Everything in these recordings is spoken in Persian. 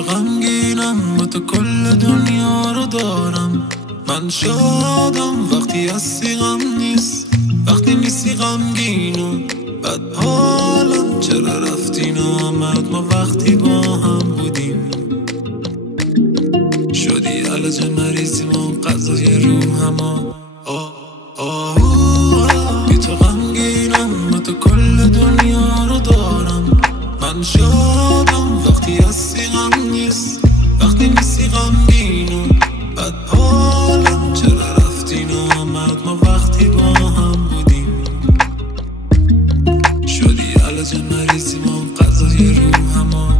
تو غمگینم با تو کل دنیا رو دارم. من شادم وقتی هستی غم نیست، وقتی نیستی غمگینم بد حالم. چرا رفتی نامد ما وقتی با هم بودیم؟ شدی علاج مریضی ما قضای روحما. بی تو غمگینم با تو کل دنیا رو دارم. من شادم وقتی هستی غم نیست، وقتی نیستی غمگینم بد حالم. چرا رفتی نامد ما وقتی با هم بودیم؟ شدی علاج مریضی ما قضای روحما.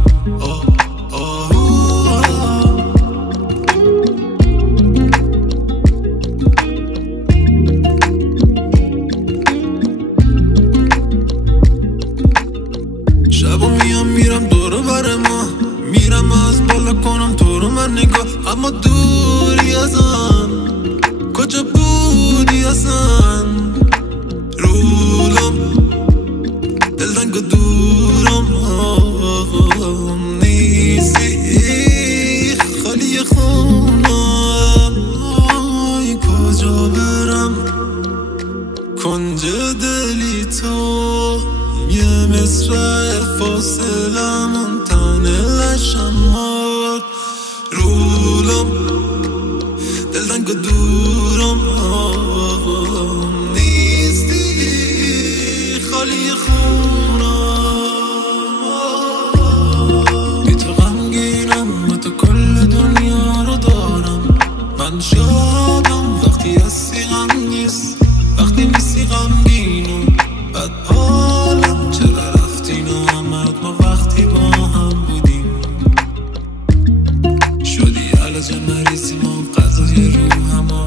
شبا میرم دور بر ما، میرم از بالا کنم تو رو من نگاه. اما دوری ازم، کجا بودی اصلا؟ رولم دلتنگ و دورم نیستی، خالی خونم. کجا برم کنج دلی تو؟ یه مصرع فاصلمون تن لشم مارد. رولم دلتنگ و دورم نیستی، خالی خونم. بی تو غمگینم با تو کل دنیا رو دارم. من شادم وقتی هستی غم نیست، وقتی نیستی غمگینم بد حالم. چرا رفتی نامد ما وقتی با هم بودیم؟ شدی علاج مریضی ما قضای روحما.